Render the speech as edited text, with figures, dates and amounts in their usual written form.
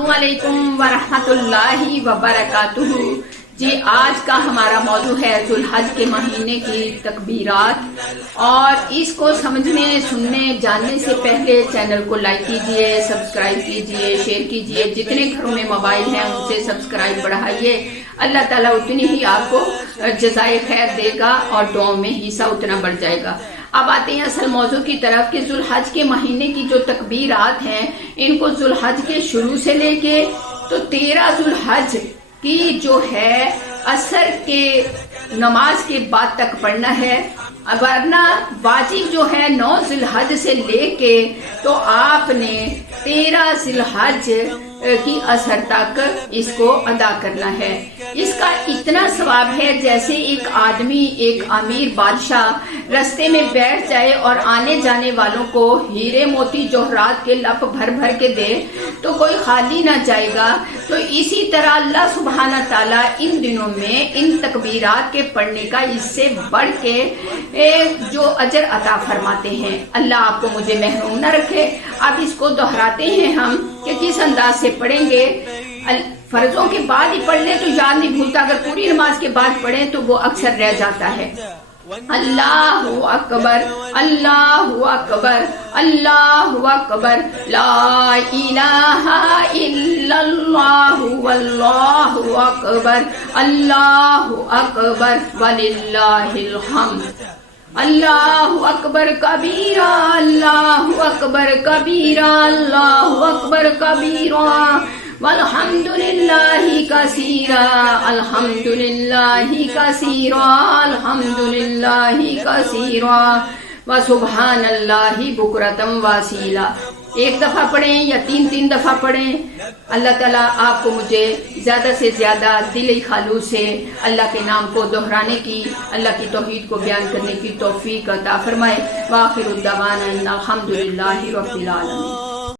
अस्सलामुअलैकुम वरहमतुल्लाहि वबरकातुहू। जी, आज का हमारा मौजू है जुल्हज के महीने की तकबीरात। और इसको समझने, सुनने, जानने से पहले चैनल को लाइक कीजिए, सब्सक्राइब कीजिए, शेयर कीजिए। जितने घरों में मोबाइल हैं उनसे सब्सक्राइब बढ़ाइए। अल्लाह ताला उतनी ही आपको जज़ाए खैर देगा और दुआओं में हिस्सा उतना बढ़ जाएगा। अब आते हैं असल मौजू की तरफ कि जुल्हज के महीने की जो तकबीरात हैं, इनको जुल्हज के शुरू से लेके तो 13 जुल्हज की जो है असर के नमाज के बाद तक पढ़ना है। वरना वाजिब जो है 9 जिलहज से लेके तो आपने 13 जिलहज की असर तक इसको अदा करना है। इसका इतना सवाब है जैसे एक आदमी, एक अमीर बादशाह रास्ते में बैठ जाए और आने जाने वालों को हीरे मोती जौहरात के लप भर भर के दे तो कोई खाली ना जाएगा। तो इसी तरह अल्लाह सुब्हाना ताला इन दिनों में इन तकबीरात के पढ़ने का इससे बढ़ के जो अजर अता फरमाते हैं। अल्लाह आपको मुझे महरूम न रखे। अब इसको दोहराते हैं हम कि किस अंदाज से पढ़ेंगे। फर्जों के बाद ही पढ़ ले तो याद नहीं भूलता, अगर पूरी नमाज के बाद पढ़ें तो वो अक्सर रह जाता है। अल्लाहु अकबर, अल्लाहु अकबर, अल्लाहु अकबर, ला इलाहा इल्लल्लाहु वल्लाहु अकबर, अल्लाहु अकबर वलिल्लाहिल हम्द। अल्लाहु अकबर कबीरा, अल्लाहु अकबर कबीरा, अल्लाहु अकबर कबीरा, वल्हम्दुलिल्लाहि कसीरा, अल्हम्दुलिल्लाहि कसीरा, अल्हम्दुलिल्लाहि कसीरा, व सुब्हानल्लाहि बुकरतम वासीला। एक दफा पढ़ें या 3 दफा पढ़ें। अल्लाह ताला आपको मुझे ज्यादा से ज्यादा दिल खालूस से अल्लाह के नाम को दोहराने की, अल्लाह की तौहीद को बयान करने की तौफीक अता फरमाए। व आखिरु दवाना अल्हम्दुलिल्लाहि रब्बिल आलमीन।